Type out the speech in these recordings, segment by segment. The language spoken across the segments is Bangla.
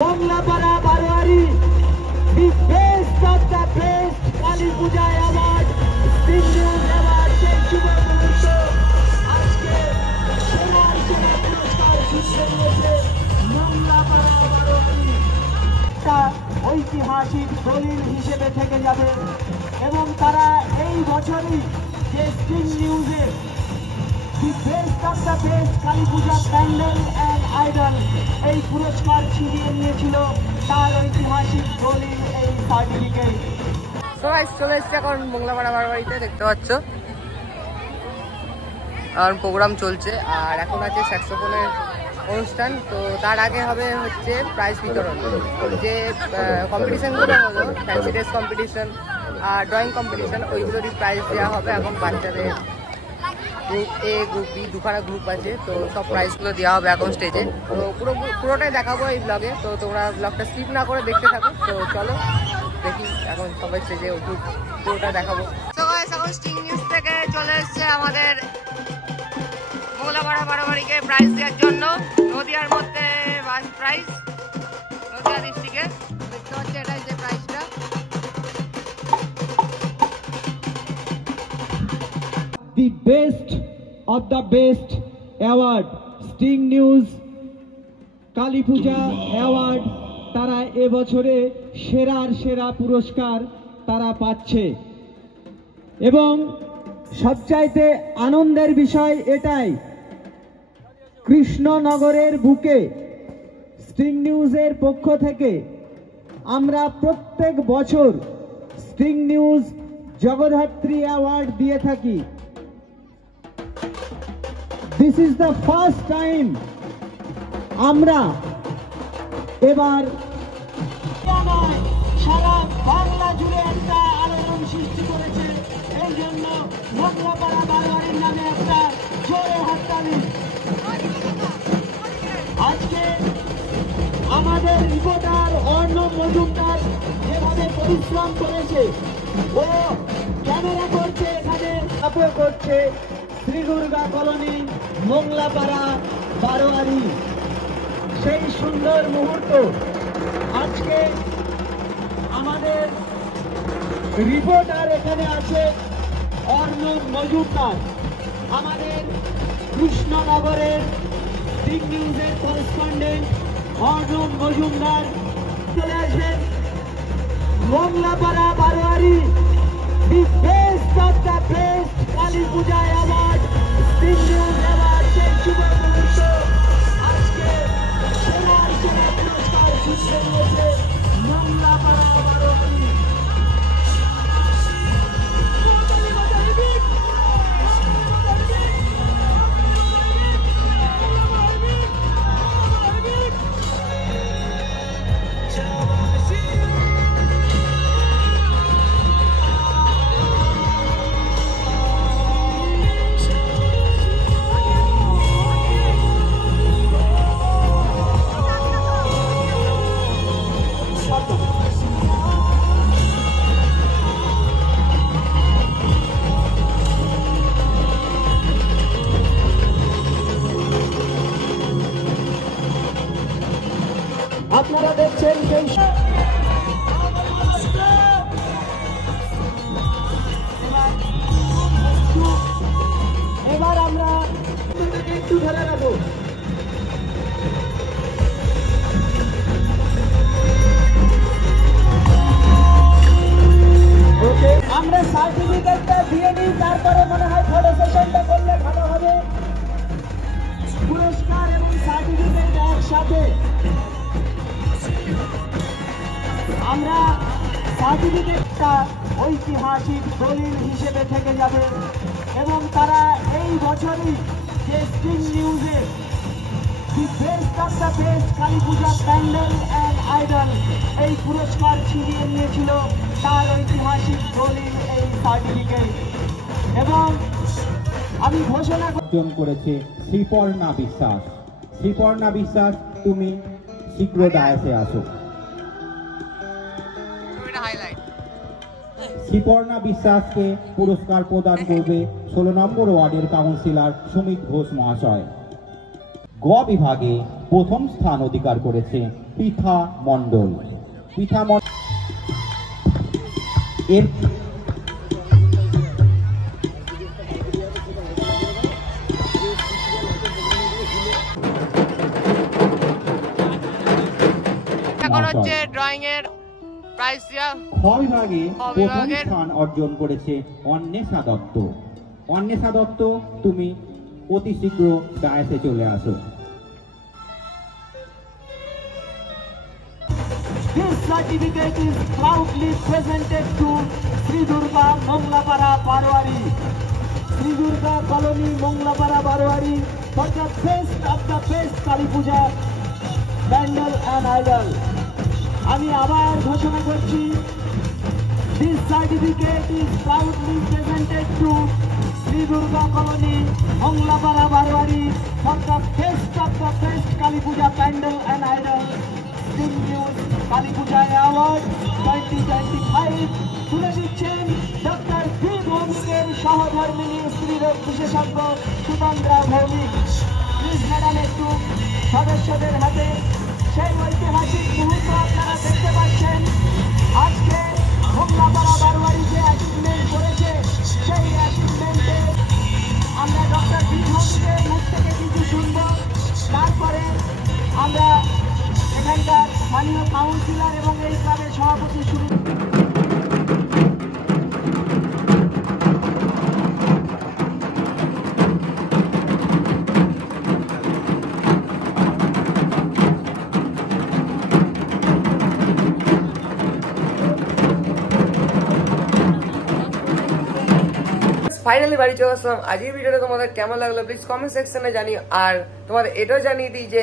Monglapara Baroari, the best of the best Kali Puja Award, Sindhu Award, Shubha Muhurto, আজকে সোনার সোনা পুরস্কার জিতে নিয়েছে মংলাপাড়া বারোয়ারি। তা ঐতিহাসিক দলিল হিসেবে থেকে যাবে এবং তারা এই বছরই যে স্টিং নিউজে The best of the best Kali Puja Pandal and Idol এই পুরস্কার ছিনিয়ে নিয়েছিল তার ঐতিহাসিক দলিল এই সার্টিফিকেট। সবাই চলে এসছে এখন মংলাপাড়া বারোয়ারিতে, দেখতে পাচ্ছ আর প্রোগ্রাম চলছে আর এখন আছে স্যাক্সোফোনের অনুষ্ঠান। তো তার আগে হবে হচ্ছে প্রাইজ বিতরণ, যে কম্পিটিশনগুলো হলো ফ্যান্সি ড্রেস কম্পিটিশন আর ড্রয়িং কম্পিটিশন, ওইগুলোরই প্রাইজ দেওয়া হবে। এখন বাচ্চাদের গ্রুপ এ গ্রুপ বি দুখানা গ্রুপ আছে, তো সব প্রাইজগুলো দেওয়া হবে এখন স্টেজে। তো পুরোটাই দেখাবো এই ব্লগে, তো তোমরা ব্লগটা স্কিপ না করে দেখতে থাকো। তো চলো দেখি এখন সবাই স্টেজে উঠুক, পুরোটা দেখাবো। এখন স্টিং নিউজ থেকে চলে এসছে আমাদের মংলাপাড়া বারোয়ারিকে প্রাইজ দেওয়ার জন্য। নদিয়ার মধ্যে ফার্স্ট প্রাইজ নদিয়া ডিস্ট্রিক্টে, দেখতে হচ্ছে এটাই যে প্রাইজটা। The best of the best award, Sting News Kali Puja Award, তারা এবছরে সেরার সেরা পুরস্কার তারা পাচ্ছে এবং সবচাইতে আনন্দের বিষয় এটাই, কৃষ্ণনগরের বুকে স্টিং নিউজের পক্ষ থেকে আমরা প্রত্যেক বছর স্টিং নিউজ জগদ্ধাত্রী অ্যাওয়ার্ড দিয়ে থাকি। This is the first time আমরা এবার সারা বাংলা জুড়ে একটা আলোড়ন সৃষ্টি করেছে। এই জন্য মংলাপাড়া বারোয়ারির নামে একটা জোরে হাততালি। আজকে আমাদের রিপোর্টার অর্ণব মজুমদার যেভাবে পরিশ্রম করেছে, ও ক্যামেরা করছে, এখানে সাপোর্ট করছে শ্রী দুর্গা কলোনি মংলাপাড়া বারোয়ারি। সেই সুন্দর মুহূর্ত আজকে আমাদের রিপোর্টার এখানে আছে অর্ণব মজুমদার, আমাদের কৃষ্ণনগরের স্টিং নিউজের করেসপন্ডেন্ট অর্ণব মজুমদার চলে আসবেন। মংলাপাড়া বারোয়ারি, the best of the best Kali Puja Award, Sindhu Award, Shubha মুহূর্ত আজকে সোনার সোনা পুরস্কার জিতে নিয়েছে মংলাপাড়া বারোয়ারি। আপনারা দেখছেন সেই এবার আমরা একটু ধরে রাখবো। ওকে, আমরা সার্টিফিকেটটা দিয়ে নিই, তারপরে মনে হয় ফটো সেশনটা করলে ভালো হবে। পুরস্কার এবং সার্টিফিকেট একসাথে আমরা সার্টিফিকেটটা ঐতিহাসিক দলিল হিসেবে থেকে যাবে এবং তারা এই বছরই যে স্টিং নিউজে the best of the best Kali Puja pandal and idol এই পুরস্কার ছিনিয়ে নিয়েছিল তার ঐতিহাসিক দলিল এই সার্টিফিকেট। এবং আমি ঘোষণা অর্জন করেছে শ্রীপর্ণা বিশ্বাস। শ্রীপর্ণা বিশ্বাস, তুমি শীঘ্র ডায়াসে আসো। শ্রীপর্ণা বিশ্বাসকে পুরস্কার প্রদান করবে 16 নম্বর ওয়ার্ডের কাউন্সিলর সুমিত ঘোষ মহাশয়। গ বিভাগে প্রথম স্থান অধিকার করেছে পৃথা মণ্ডল। পৃথা মণ্ডল এর এখন হচ্ছে ড্রয়িং এর প্রাইস দেওয়া। খ বিভাগে প্রথম স্থান অর্জন করেছে অন্বেষা দত্ত। অন্বেষা দত্ত, তুমি অতি শীঘ্র ডায়াসে চলে আসো। This certificate is proudly presented to Sri Durga Monglapara Barwari, Sri Durga Colony Monglapara Barwari for the best of the best Kali Puja pandal and idol. আমি আবার ঘোষণা করছি, this certificate is proudly presented to Sri Durga Colony Monglapara Barwari for the best of the best Kali Puja pandal and idol. Kali Puja award 2025 তুলে দিচ্ছেন ডক্টর ভি ভৌমিকের সহধর্মিনী স্ত্রীরোগ বিশেষজ্ঞ সুতন্দ্রা ভৌমিক। প্লিজ ম্যাডাম একটু সদস্যদের হাতে সেই ঐতিহাসিক মুহূর্ত আপনারা দেখতে পাচ্ছেন। আজকে মোংলাপাড়া বারোয়ারি যে অ্যাচিভমেন্ট করেছে, সেই অ্যাচিভমেন্টে আমরা ডক্টর ভি ভৌমিকের মুখ থেকে কিছু শুনব, তারপরে আমরা এখানকার স্থানীয় কাউন্সিলর এবং এই ক্লাবের সভাপতি শুরু। ফাইনালি বাড়ি চলে আসলাম। আজকের ভিডিওটা তোমাদের কেমন লাগলো প্লিজ কমেন্ট সেকশনে জানিও। আর তোমাদের এটাও জানিয়ে দিই যে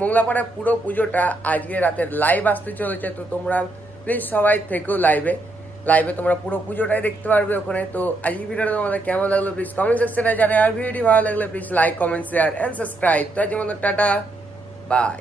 মোংলাপাড়া পুরো পুজোটা আজকে রাতের লাইভ আসতে চলেছে, তো তোমরা প্লিজ সবাই থেকেও লাইভে তোমরা পুরো পুজোটাই দেখতে পারবে ওখানে। তো আজকের ভিডিওটা তোমাদের কেমন লাগলো প্লিজ কমেন্ট সেকশনে জানিও। আর ভিডিওটি ভালো লাগলে please like, comment, share and subscribe. তো আজকের মতো টাটা, বাই।